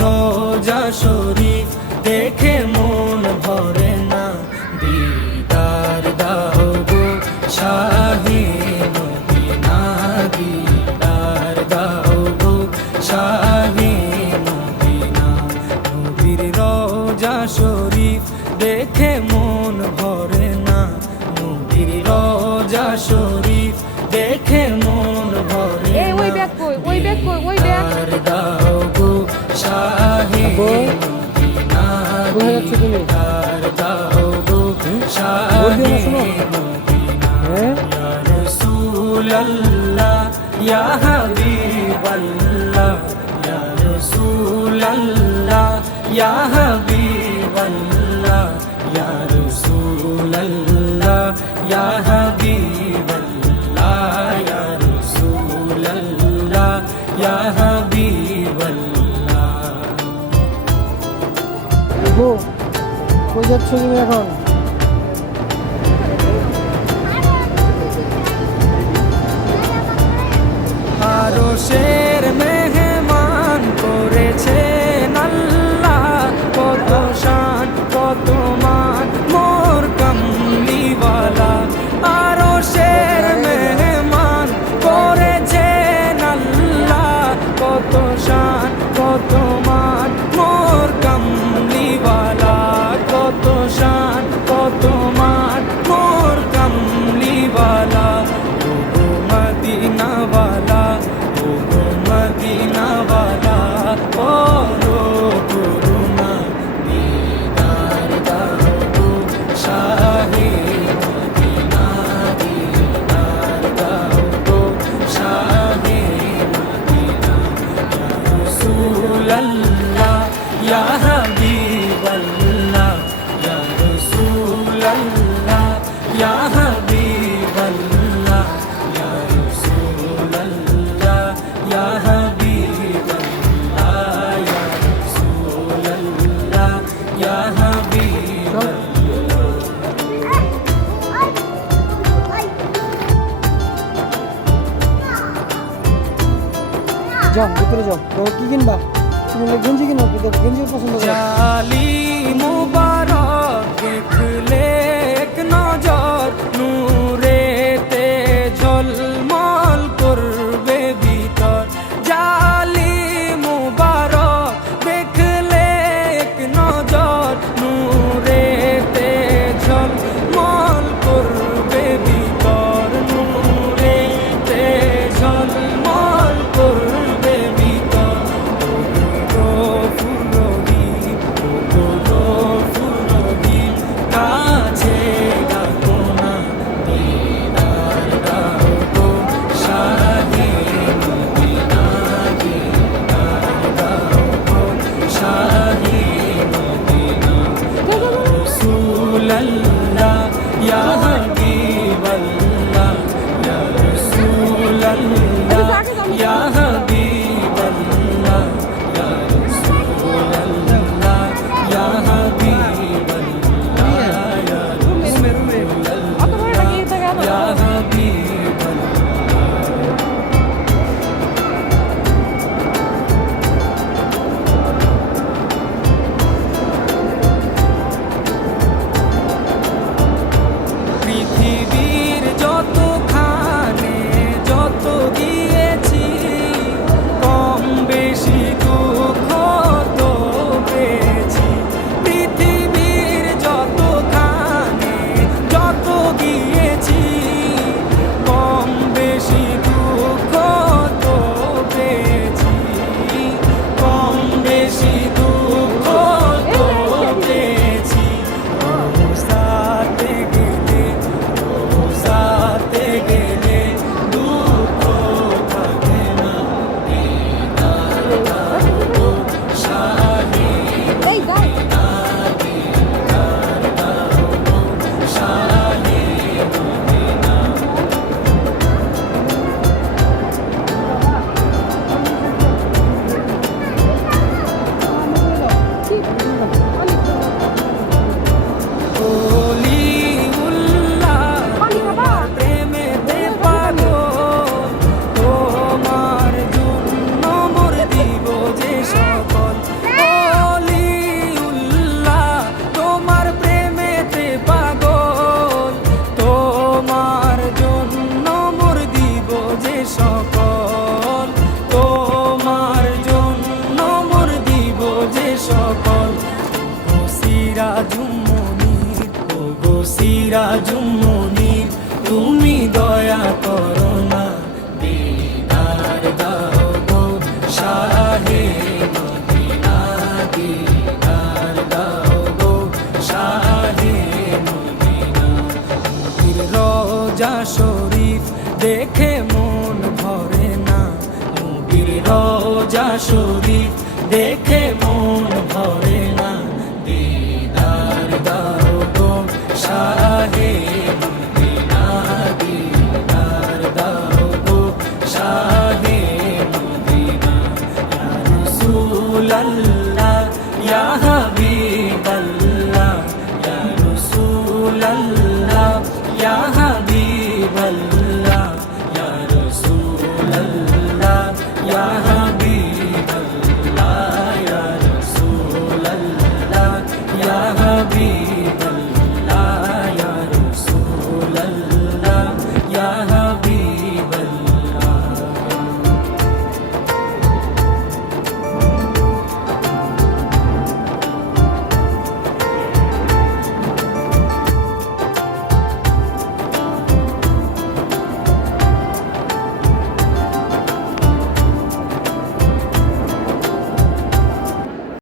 রোজা শরীফ দেখে মন ভরে না, দিদার দাও গো শাহে মদিনা, দিদার দাও গো শাহে মদিনা। নবীর রোজা শরীফ দেখে মন ভরে না, নবীর রোজা শরীফ দেখে মন ভরে না, দিদার দাও গো শাহে মদিনা, দিদার দাও গো শাহে মদিনা। ইয়া রাসূলাল্লাহ ইয়া হাবিবাল্লাহ, ইয়া রাসূলাল্লাহ ইয়া হাবিবাল্লাহ, ইয়া রাসূলাল্লাহ ইয়া হাবিবাল্লাহ, ইয়া রাসূলাল্লাহ ইয়া হাবিবাল্লাহ। কই যাচ্ছ তুমি এখন? আরশের মেহমান করেছেন আল্লাহ, কত শান কত মান মোর কামলিওয়ালা। আরশের মেহমান করেছেন আল্লাহ, কত শান কত মান মোর কামলিওয়ালা, কত শান কত মান মোর কামলিওয়ালা। ও গো মদিনাওয়ালা, ও গো মদিনাওয়ালা, করো করুণা, দিদার দাও গো শাহে মদিনা, দিদার দাও গো শাহে মদিনা। ইয়া রাসূলাল্লাহ ইয়া হাবিবাল্লাহ, ইয়া রাসূলাল্লাহ ইয়া হাবিবাল্লাহ, ইয়া রাসূলাল্লাহ ইয়া হাবিবাল্লাহ, ইয়া রাসূলাল্লাহ ইয়া হাবিবাল্লাহ। যাও ভিতরে যাও, তো কি কিনবা? তুমি গেঞ্জি কিনো, গেঞ্জি পছন্দ করো? জালি মুবারক দেখলে এক নজর, নূরেতে ঝলমল করবে ভিতর। জালি মুবারক দেখলে এক নজর, নূরেতে ঝলমল করবে ভিতর, নূরেতে ঝলমল করবে ভিতর। ফুরহি কাছে শরীফ দেখে মন ভরে না, দিদার দাও গো শাহে মদিনা, দিদার দাও গো শাহে মদিনা। ইয়া রাসূলাল্লাহ ইয়া